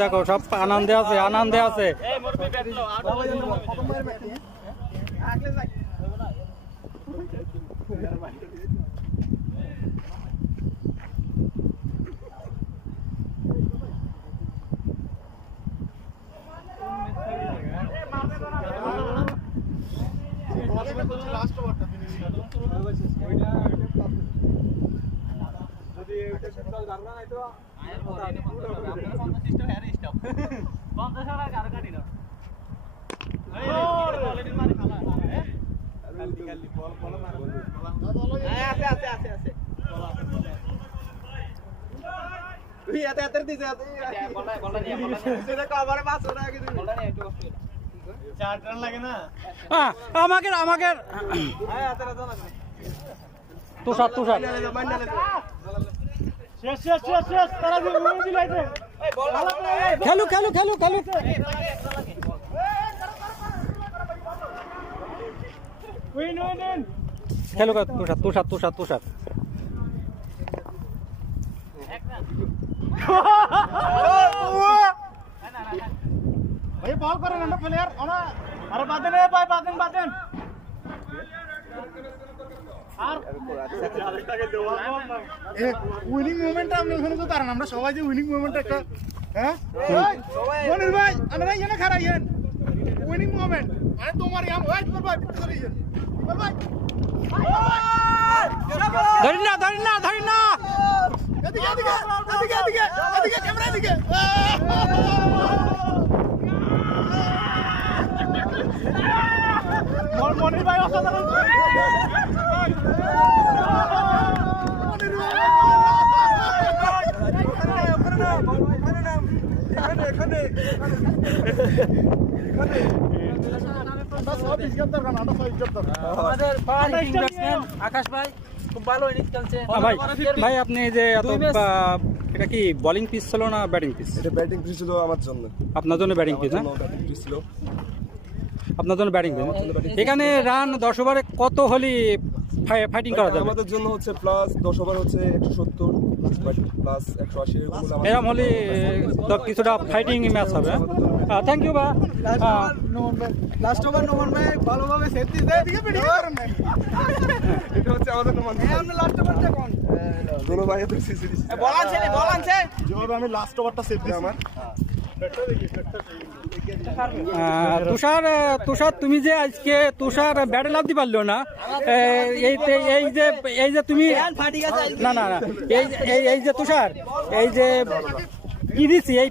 দেখো সব আনন্দে আছে, আনন্দে আছে। আমাকে আমাকে তুষার তুষার খেলু খেলু খেলু খেলু খেলু তুষার তুষার তুষার তুষার ভাই বল করেন আমরা প্লেয়ার আরে বাদেন ভাই বাদেন বাদেন আর উইনিং মোমেন্টটা আমরা ওখানে তো দাঁড়ান আমরা সবাই যে উইনিং মোমেন্ট একটা হ্যাঁ মনির ভাই আমরা এখানে খারাইয়েন উইনিং মোমেন্ট মানে তোমার ইয়াম ওয়াইট কর ভাই পিট করিয়েন বল ভাই ধরি না ধরি না ধরি না এদিকে এদিকে এদিকে এদিকে এদিকে ক্যামেরা এদিকে মনির ভাই অসাধারণ আকাশ ভাই খুব ভালো ইনিংস খেলছে ভাই ভাই আপনি যে এটা কি বোলিং পিচ ছিল না ব্যাটিং পিচ? এটা ব্যাটিং পিচ ছিল আমার জন্য। আপনার জন্য ব্যাটিং পিচ না? ব্যাটিং পিচ ছিল আপনার জন্য ব্যাটিং পিচ। এখানে রান 10 ওভারে কত হলি ফাইটিং করা যাবে? আমাদের জন্য হচ্ছে প্লাস 10 ওভার হচ্ছে 170 প্লাস 180 এরকম হলে তো কিছুটা ফাইটিং ম্যাচ হবে। থ্যাংক ইউ বা লাস্ট ওভার নোমান ভাই ভালোভাবে সেট দিতে এদিকে পিটিং করেন না এটা হচ্ছে আমাদের নোমান ভাই। আপনি লাস্ট ওভারটা কোন দোনো ভাই তো সিসি বল আনছে যেভাবে আমি লাস্ট ওভারটা সেট দিছি আমার তুষার তুষার তুমি যে আজকে তুষার ব্যাটে লাভ দিতে পারলো না, এই যে তুমি না না না এই যে তুষার এই যে কি দিছি এই